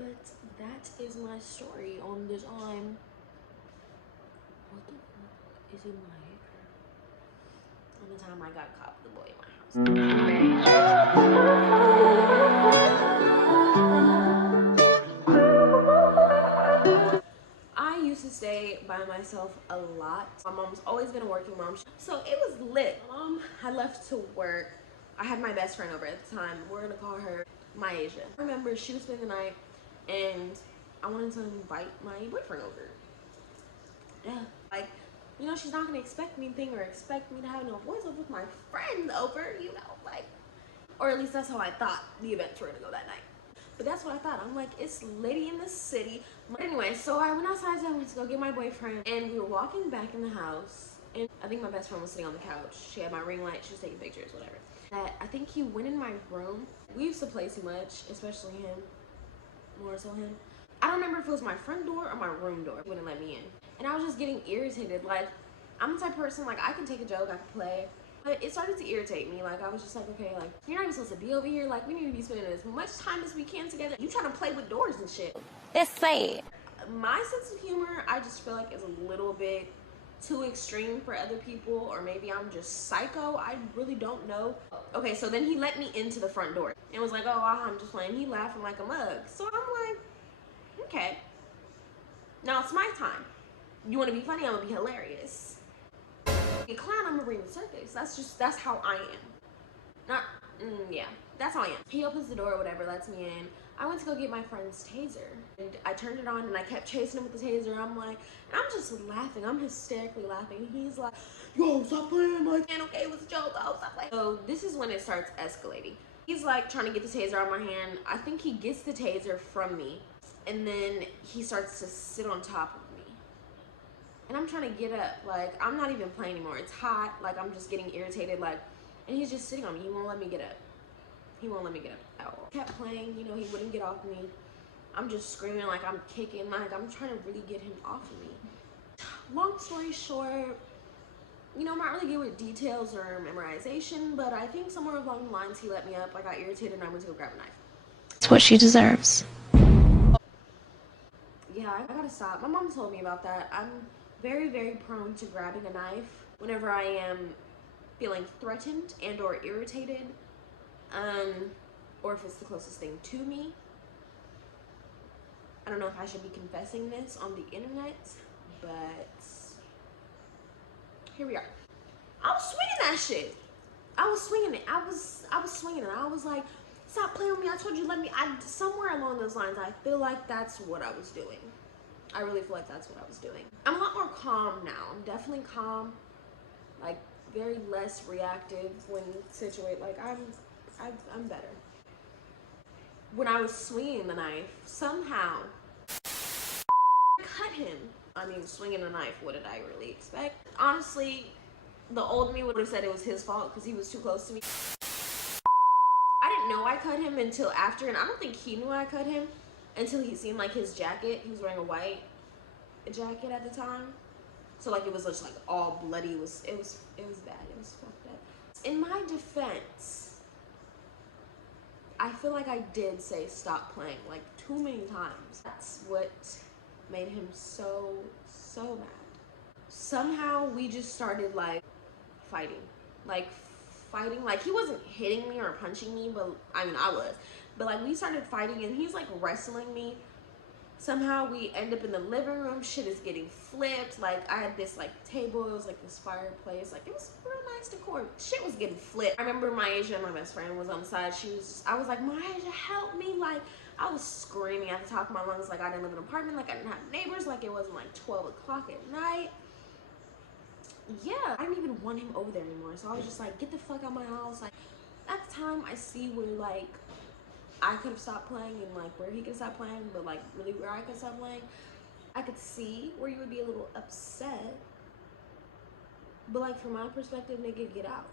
But that is my story on the time. What the fuck is in my hair? On the time I got caught with the boy in my house. I used to stay by myself a lot. My mom's always been a working mom, so it was lit. My mom had left to work. I had my best friend over at the time. We're gonna call her Myasia. I remember she was spending the night, and I wanted to invite my boyfriend over. Yeah, like, you know, she's not gonna expect anything or expect me to have no voiceover with my friend over, you know, like, or at least that's how I thought the events were gonna go that night. But that's what I thought. I'm like, it's litty in the city. But anyway, so I went outside, I went to go get my boyfriend, and we were walking back in the house, and I think my best friend was sitting on the couch. She had my ring light, she was taking pictures, whatever. I think he went in my room. We used to play too much, especially him, more so him. I don't remember if it was my front door or my room door. He wouldn't let me in. And I was just getting irritated. Like, I'm the type of person, like, I can take a joke, I can play. But it started to irritate me. Like, I was just like, okay, like, you're not even supposed to be over here. Like, we need to be spending as much time as we can together. You trying to play with doors and shit. It's late. My sense of humor, I just feel like is a little bit too extreme for other people, or maybe I'm just psycho. I really don't know. Okay, so then he let me into the front door and was like, oh, I'm just playing. He laughing like a mug. So I'm like, okay, now it's my time. You want to be funny? I'm gonna be hilarious. A clown, I'm gonna bring the circus. That's how I am. Not, yeah, that's how I am. He opens the door or whatever, lets me in. I went to go get my friend's taser, and I turned it on and I kept chasing him with the taser. I'm like, and I'm just laughing. I'm hysterically laughing. He's like, yo, stop playing. Like, man, okay, it was a joke. Oh, stop playing. So this is when it starts escalating. He's like trying to get the taser out of my hand. I think he gets the taser from me, and then he starts to sit on top of me. And I'm trying to get up. Like, I'm not even playing anymore. It's hot. Like, I'm just getting irritated. Like, and he's just sitting on me. He won't let me get up. He won't let me get up at all. Kept playing, you know, he wouldn't get off me. I'm just screaming like I'm kicking, like I'm trying to really get him off of me. Long story short, you know, I'm not really good with details or memorization, but I think somewhere along the lines he let me up. I got irritated and I went to go grab a knife. It's what she deserves. Yeah, I gotta stop. My mom told me about that. I'm very, very prone to grabbing a knife whenever I am feeling threatened and or irritated. Or if it's the closest thing to me. I don't know if I should be confessing this on the internet, but here we are. I was swinging that shit. I was swinging it. I was swinging it. I was like, stop playing with me. I told you, let me. Somewhere along those lines, I feel like that's what I was doing. I really feel like that's what I was doing. I'm a lot more calm now. I'm definitely calm, like very less reactive when situated. Like I'm better. When I was swinging the knife, somehow I cut him. I mean, swinging a knife, what did I really expect? Honestly, the old me would have said it was his fault because he was too close to me. I didn't know I cut him until after, and I don't think he knew I cut him until he seen like his jacket. He was wearing a white jacket at the time. So like it was just like all bloody. It was bad. It was fucked up. In my defense, I feel like I did say stop playing like too many times. That's what made him so mad. Somehow we just started like fighting. Like he wasn't hitting me or punching me, but I mean I was. But like we started fighting and he's like wrestling me. Somehow we end up in the living room. Shit is getting flipped. Like I had this like table. It was like this fireplace. Like it was real nice decor. Shit was getting flipped. I remember Myasia, my best friend, was on the side. I was like, Myasia, help me. Like I was screaming at the top of my lungs. Like I didn't live in an apartment. Like I didn't have neighbors. Like it wasn't like 12 o'clock at night. Yeah, I didn't even want him over there anymore. So I was just like, get the fuck out of my house. Like at the time I see where like I could have stopped playing and like where he could stop playing, but like really where I could stop playing. I could see where you would be a little upset, but like from my perspective, nigga, get out.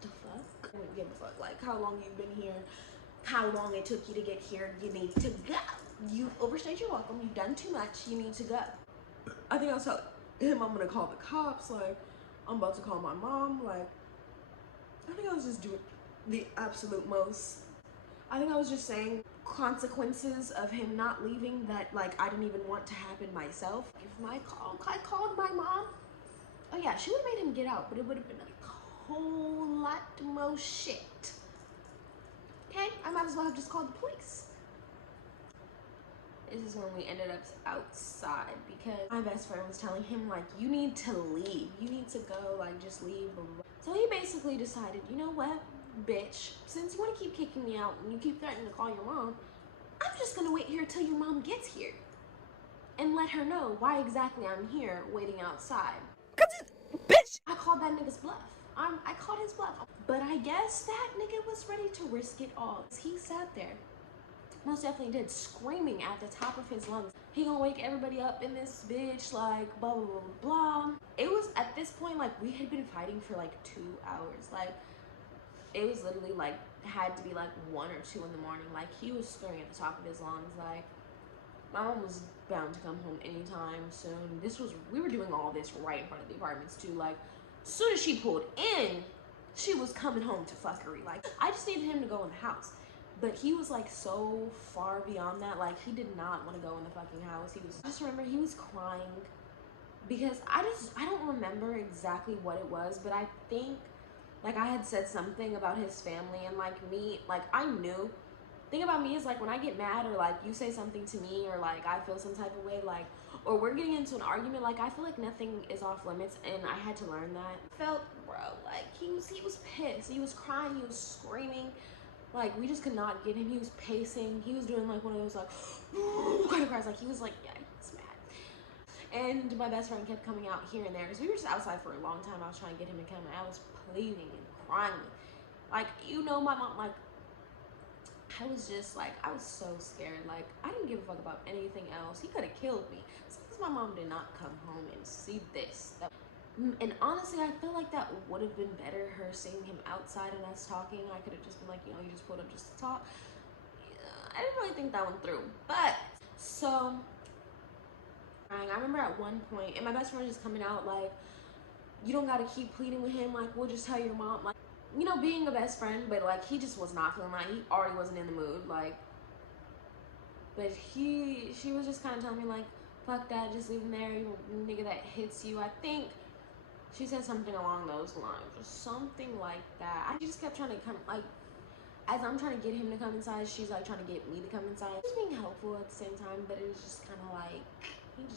The fuck? I don't give a fuck. Like how long you've been here, how long it took you to get here. You need to go. You've overstayed your welcome. You've done too much. You need to go. I think I was telling him I'm gonna call the cops. Like I'm about to call my mom. Like I think I was just doing the absolute most. I think I was just saying consequences of him not leaving that like I didn't even want to happen myself. If I called my mom, oh yeah, she would have made him get out, but it would have been a whole lot more shit. Okay, I might as well have just called the police. This is when we ended up outside because my best friend was telling him like, you need to leave, you need to go, like just leave, blah, blah, blah. So he basically decided, you know what, bitch, since you want to keep kicking me out and you keep threatening to call your mom, I'm just gonna wait here till your mom gets here and let her know why exactly I'm here waiting outside. Bitch! I called that nigga's bluff. I called his bluff. But I guess that nigga was ready to risk it all. He sat there, most definitely did, screaming at the top of his lungs. He gonna wake everybody up in this bitch, like blah, blah, blah, blah. It was at this point, like we had been fighting for like 2 hours. Like it was literally like, had to be like 1 or 2 in the morning. Like he was screaming at the top of his lungs. Like my mom was bound to come home anytime soon. We were doing all this right in front of the apartments too. Like as soon as she pulled in, she was coming home to fuckery. Like I just needed him to go in the house. But he was like so far beyond that. Like he did not want to go in the fucking house. I just remember he was crying because I don't remember exactly what it was, but I think like I had said something about his family and like me, like I knew. Thing about me is like when I get mad or like you say something to me or like I feel some type of way, like, or we're getting into an argument, like I feel like nothing is off limits, and I had to learn that. Bro, like he was pissed. He was crying, he was screaming. Like we just could not get him. He was pacing. He was doing like one of those like kind of cries. Like he was like, yeah, he's mad. And my best friend kept coming out here and there because we were just outside for a long time. I was trying to get him to come, and I was pleading and crying. Like, you know, my mom, like, I was just like, I was so scared. Like I didn't give a fuck about anything else. He could have killed me. As long as my mom did not come home and see this. And honestly, I feel like that would have been better, her seeing him outside and us talking. I could have just been like, you know, you just pulled up just to talk. Yeah, I didn't really think that one through. But so I remember at one point, and my best friend was just coming out like, you don't gotta keep pleading with him, like we'll just tell your mom, like, you know, being a best friend. But like he just was not feeling like, he already wasn't in the mood, like. But she was just kind of telling me like, fuck that, just leave him there, you nigga that hits you. I think she said something along those lines or something like that. I just kept trying to come, like, as I'm trying to get him to come inside, she's like trying to get me to come inside. Just being helpful at the same time, but it was just kind of like, he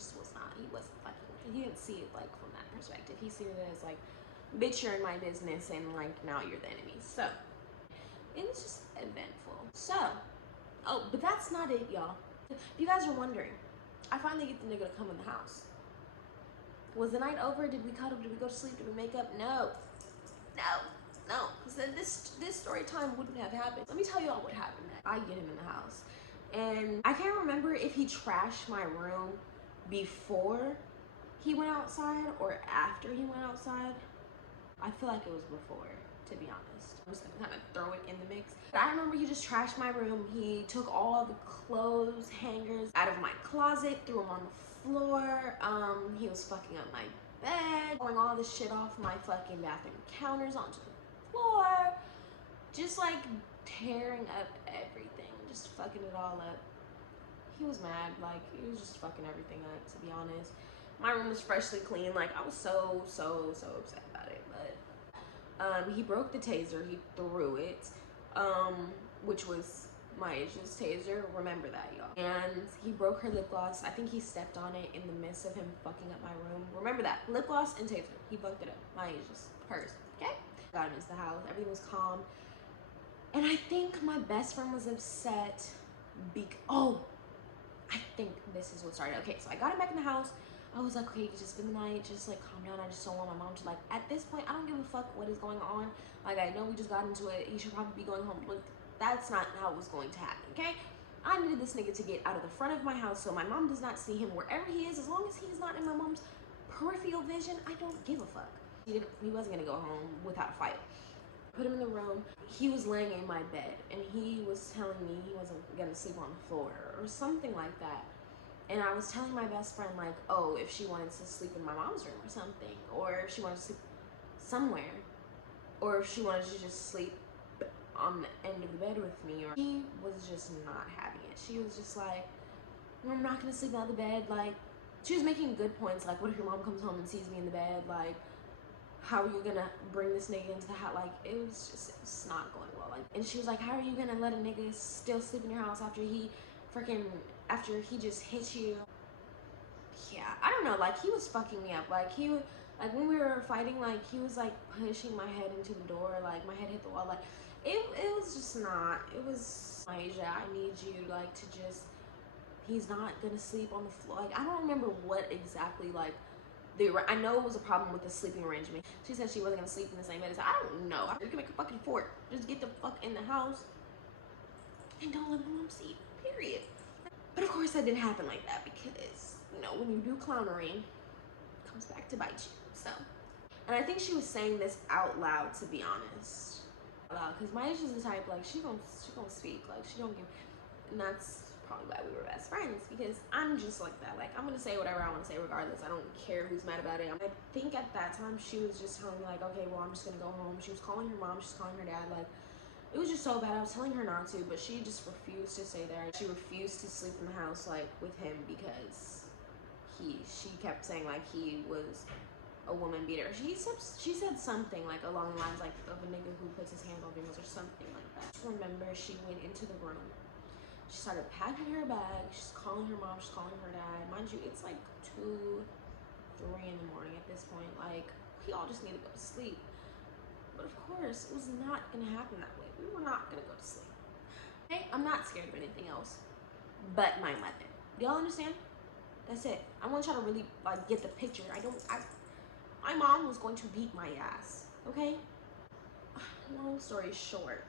wasn't fucking, he didn't see it like from that perspective. He seen it as like, bitch, you're in my business and like now you're the enemy. So it was just eventful. So, oh, but that's not it, y'all. If you guys are wondering, I finally get the nigga to come in the house. Was the night over? Did we cuddle? Did we go to sleep? Did we make up? No. Because then this story time wouldn't have happened. Let me tell y'all what happened next. I get him in the house. And I can't remember if he trashed my room before he went outside or after he went outside. I feel like it was before, to be honest. I'm just gonna kind of throw it in the mix. But I remember he just trashed my room. He took all the clothes hangers out of my closet, threw them on the floor. He was fucking up my bed, throwing all this shit off my fucking bathroom counters onto the floor. Just like tearing up everything, just fucking it all up. He was mad, like he was just fucking everything up, to be honest. My room was freshly clean. Like I was so upset about it. But he broke the taser. He threw it, which was Mya's taser. Remember that, y'all. And he broke her lip gloss. I think he stepped on it in the midst of him fucking up my room. Remember that, lip gloss and taser. He fucked it up. Mya's, hers. Okay. Got him into the house. Everything was calm. And I think my best friend was upset I think this is what started. Okay, so I got him back in the house. I was like, okay, you can just spend the night, just like calm down. I just don't want my mom to like, at this point, I don't give a fuck what is going on. Like, I know we just got into it. He should probably be going home. Look, that's not how it was going to happen, okay? I needed this nigga to get out of the front of my house so my mom does not see him wherever he is. As long as he's not in my mom's peripheral vision, I don't give a fuck. He wasn't gonna go home without a fight. Put him in the room. He was laying in my bed and he was telling me he wasn't gonna sleep on the floor or something like that. And I was telling my best friend, like, oh, if she wanted to sleep in my mom's room or something, or if she wanted to sleep somewhere, or if she wanted to just sleep on the end of the bed with me, or she was just not having it. She was just like, I'm not gonna sleep out of the bed. Like, she was making good points, like, what if your mom comes home and sees me in the bed? Like, how are you gonna bring this nigga into the house? Like, it's not going well. Like, and she was like, how are you gonna let a nigga still sleep in your house after he just hit you? Yeah, I don't know, like, he was fucking me up. Like, like, when we were fighting, like, he was, like, pushing my head into the door, like, my head hit the wall. Like, it was just not, it was, Asia, I need you, like, to just, he's not gonna sleep on the floor. Like, I don't remember what exactly, like, I know it was a problem with the sleeping arrangement. She said she wasn't gonna sleep in the same bed as, I don't know. You can make a fucking fort. Just get the fuck in the house and don't let my mom see, period. But of course that didn't happen like that, because, you know, when you do clownery, it comes back to bite you. So, and I think she was saying this out loud, to be honest. Because Maisha's the type, like, she gonna speak, like, she don't give, and that's probably why we were best friends, because I'm just like that. Like, I'm gonna say whatever I want to say regardless. I don't care who's mad about it. I think at that time she was just telling me, like, okay, well, I'm just gonna go home. She was calling her mom, she's calling her dad. Like, it was just so bad. I was telling her not to, but she just refused to stay there. She refused to sleep in the house, like, with him, because she kept saying, like, he was a woman beater. She said something, like, along the lines, like, of a nigga who puts his hands on females or something like that. I remember she went into the room. She started packing her bag. She's calling her mom. She's calling her dad. Mind you, it's like 2, 3 in the morning at this point. Like, we all just need to go to sleep. But of course, it was not gonna happen that way. We were not gonna go to sleep. Okay, I'm not scared of anything else but my mother. Do y'all understand? That's it. I want y'all to really, like, get the picture. My mom was going to beat my ass. Okay. Long story short,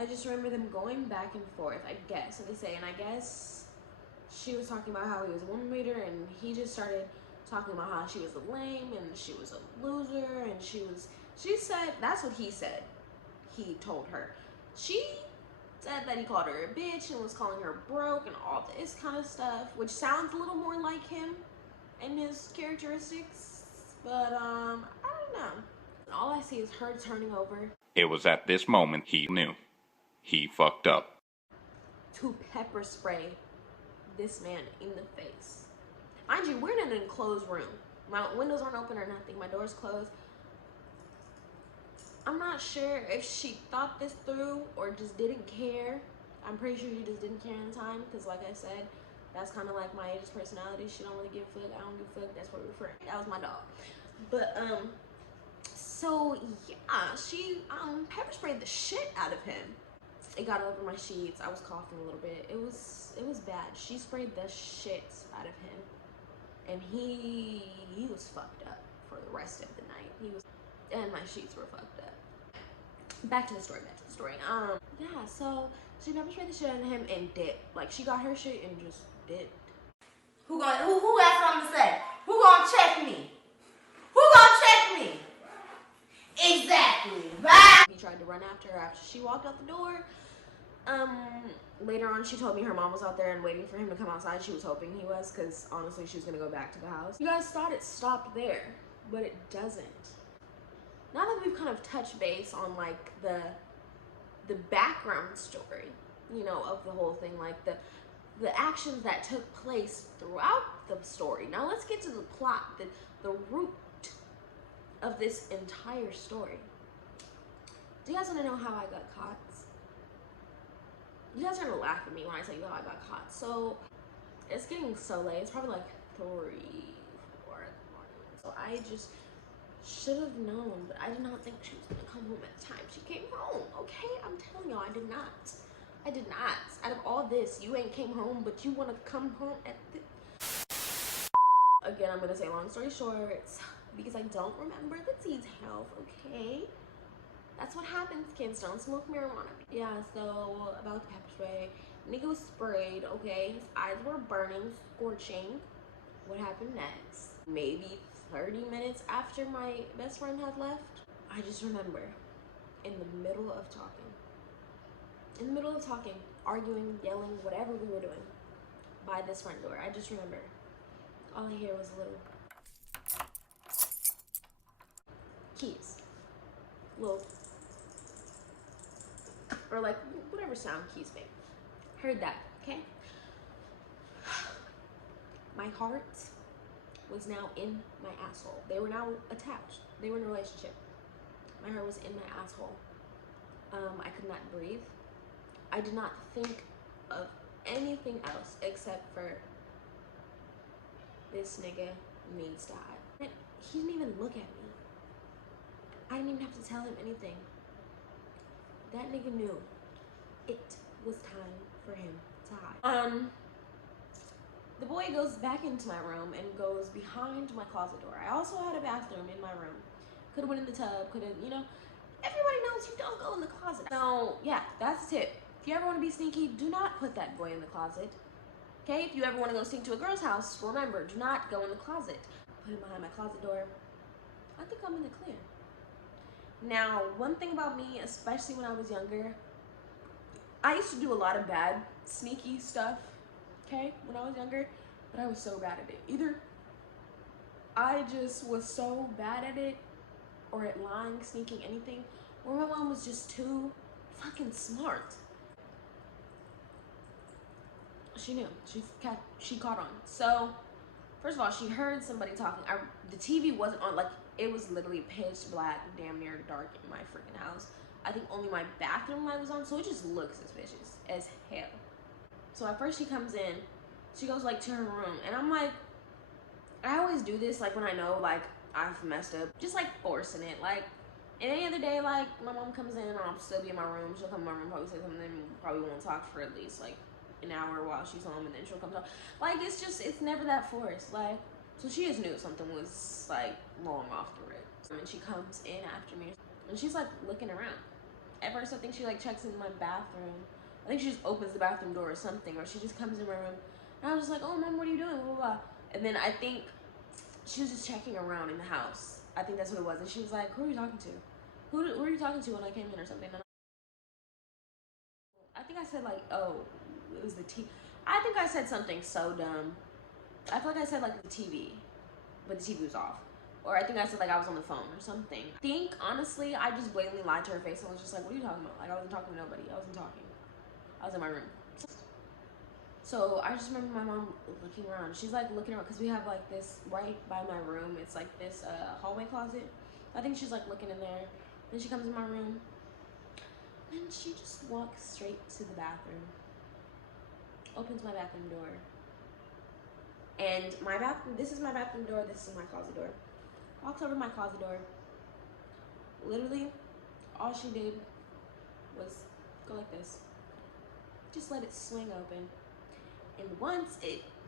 I just remember them going back and forth, I guess, so they say, and I guess she was talking about how he was a woman beater, and he just started talking about how she was a lame, and she was a loser, and she said, that's what he said, he told her. She said that he called her a bitch, and was calling her broke, and all this kind of stuff, which sounds a little more like him and his characteristics, but, I don't know. And all I see is her turning over. It was at this moment he knew. He fucked up. To pepper spray this man in the face. Mind you, we're in an enclosed room. My windows aren't open or nothing. My door's closed. I'm not sure if she thought this through or just didn't care. I'm pretty sure she just didn't care in the time, because like I said, that's kind of like my age's personality. She don't really give a fuck. I don't give a fuck. That's what we're friends. That was my dog. But so yeah, she pepper sprayed the shit out of him. It got over my sheets. I was coughing a little bit. It was bad. She sprayed the shit out of him, and he was fucked up for the rest of the night. And my sheets were fucked up. Back to the story. Yeah. So she pepper sprayed the shit out of him and dipped. Like, she got her shit and just dipped. Who has something to say? Who gonna check me? Who gonna check me? Exactly. Bye. He tried to run after her after she walked out the door. Later on, she told me her mom was out there and waiting for him to come outside. She was hoping he was, because honestly, she was gonna go back to the house. You guys thought it stopped there, but it doesn't. Now that we've kind of touched base on, like, the background story, you know, of the whole thing, like the actions that took place throughout the story. Now let's get to the plot, the root of this entire story. Do you guys want to know how I got caught? You guys are gonna laugh at me when I tell you how I got caught. So it's getting so late. It's probably like 3, 4 in the morning. So I just should have known, but I did not think she was gonna come home at the time she came home. Okay, I'm telling y'all, I did not. Out of all this, you ain't came home, but you want to come home at the... Again, I'm gonna say long story short, because I don't remember the details. Okay. That's what happens, kids. Don't smoke marijuana. Yeah, so about the pepper spray. Nigga was sprayed, okay? His eyes were burning, scorching. What happened next? Maybe 30 minutes after my best friend had left, I just remember in the middle of talking, arguing, yelling, whatever we were doing, by this front door. I just remember all I hear was a little keys. Little or like whatever sound keys make. Heard that, okay? My heart was now in my asshole. They were now attached. They were in a relationship. My heart was in my asshole. I could not breathe. I did not think of anything else except for this nigga needs to hide. He didn't even look at me. I didn't even have to tell him anything. That nigga knew it was time for him to hide. The boy goes back into my room and goes behind my closet door. I also had a bathroom in my room. Could've went in the tub, could've, you know, everybody knows you don't go in the closet. So yeah, that's the tip. If you ever want to be sneaky, do not put that boy in the closet. Okay, if you ever want to go sneak to a girl's house, remember, do not go in the closet. Put him behind my closet door. I think I'm in the clear. Now, one thing about me, especially when I was younger, I used to do a lot of bad, sneaky stuff, okay, when I was younger, but I was so bad at it. Either I just was so bad at it, or at lying, sneaking, anything, or my mom was just too fucking smart. She knew. She caught on. So, first of all, she heard somebody talking. The TV wasn't on. Like, it was literally pitch black, damn near dark in my freaking house. I think only my bathroom light was on, so it just looked suspicious as hell. So at first she comes in, she goes like to her room, and I'm like, I always do this like when I know like I've messed up, just like forcing it. Like any other day, like my mom comes in and I'll still be in my room. She'll come in my room, probably say something, probably won't talk for at least like an hour while she's home, and then she'll come talk. Like it's never that forced. Like, so she just knew something was like wrong off the rip. And she comes in after me and she's like looking around. At first I think she like checks in my bathroom. I think she just opens the bathroom door or something, or she just comes in my room. And I was just like, oh mom, what are you doing? Blah, blah, blah. And then I think she was just checking around in the house. I think that's what it was. And she was like, who are you talking to? Who are you talking to when I came in or something? And I think I said like, oh, it was the TV. I think I said something so dumb. I feel like I said like the TV, but the TV was off. Or I think I said like I was on the phone or something. I think honestly, I just blatantly lied to her face and was just like, what are you talking about? Like I wasn't talking to nobody. I wasn't talking. I was in my room. So I just remember my mom looking around. She's like looking around because we have like this right by my room. It's like this hallway closet. I think she's like looking in there. Then she comes in my room and she just walks straight to the bathroom. Opens my bathroom door. And my bathroom, this is my bathroom door, this is my closet door. Walks over to my closet door. Literally, all she did was go like this. Just let it swing open. And once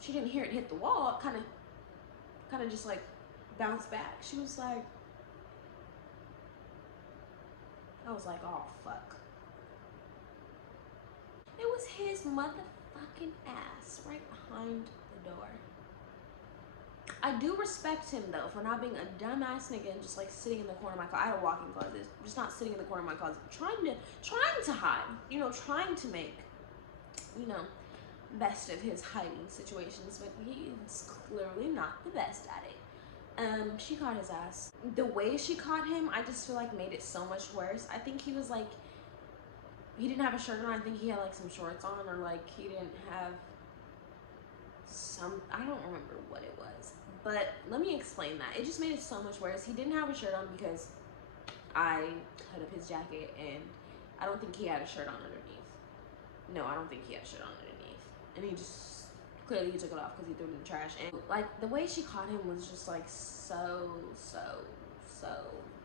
she didn't hear it hit the wall, it kind of just like bounced back. She was like, I was like, oh fuck. It was his motherfucking ass right behind the door. I do respect him though for not being a dumbass nigga and just like sitting in the corner of my closet. I had a walk-in closet, just not sitting in the corner of my closet, trying to hide, you know, trying to make, you know, best of his hiding situations, but he's clearly not the best at it. She caught his ass. The way she caught him, I just feel like made it so much worse. I think he was like, he didn't have a shirt on. I think he had like some shorts on, or like he didn't have some, I don't remember what it was. But let me explain that. It just made it so much worse. He didn't have a shirt on because I cut up his jacket, and I don't think he had a shirt on underneath. No, I don't think he had a shirt on underneath. And he just, clearly he took it off because he threw it in the trash. And like the way she caught him was just like so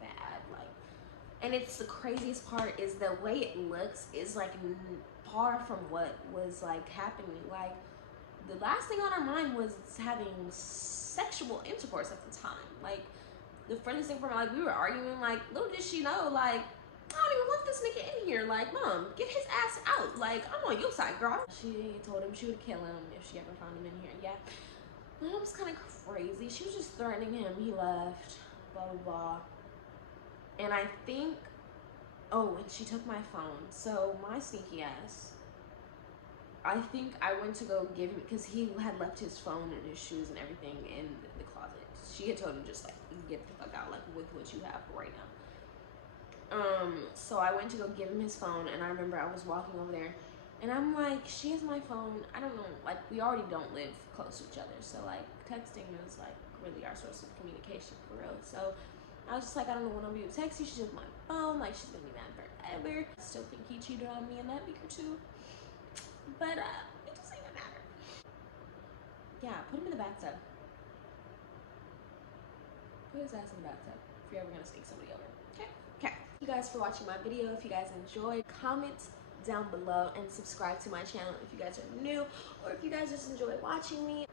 bad. Like, and it's the craziest part is the way it looks is like far from what was like happening. Like the last thing on her mind was having sexual intercourse at the time. Like the furthest thing from her, like we were arguing, like little did she know, like I don't even want this nigga in here. Like, mom, get his ass out. Like, I'm on your side, girl. She told him she would kill him if she ever found him in here. Yeah, that was kind of crazy. She was just threatening him. He left, blah blah blah. And I think, oh, and she took my phone. So my sneaky ass, I think I went to go give him, because he had left his phone and his shoes and everything in the closet. She had told him just like, get the fuck out, like with what you have right now. So I went to go give him his phone, and I remember I was walking over there, and I'm like, she has my phone. I don't know, like, we already don't live close to each other, so like texting is like really our source of communication for real. So I was just like, I don't know when I'm gonna be able to text you. She took my phone, like she's gonna be mad forever. I still think he cheated on me in that week or two, but it doesn't even matter. Yeah, put him in the bathtub. Put his ass in the bathtub if you're ever gonna sneak somebody over. Okay. Okay. Thank you guys for watching my video. If you guys enjoyed, comment down below and subscribe to my channel if you guys are new, or if you guys just enjoy watching me.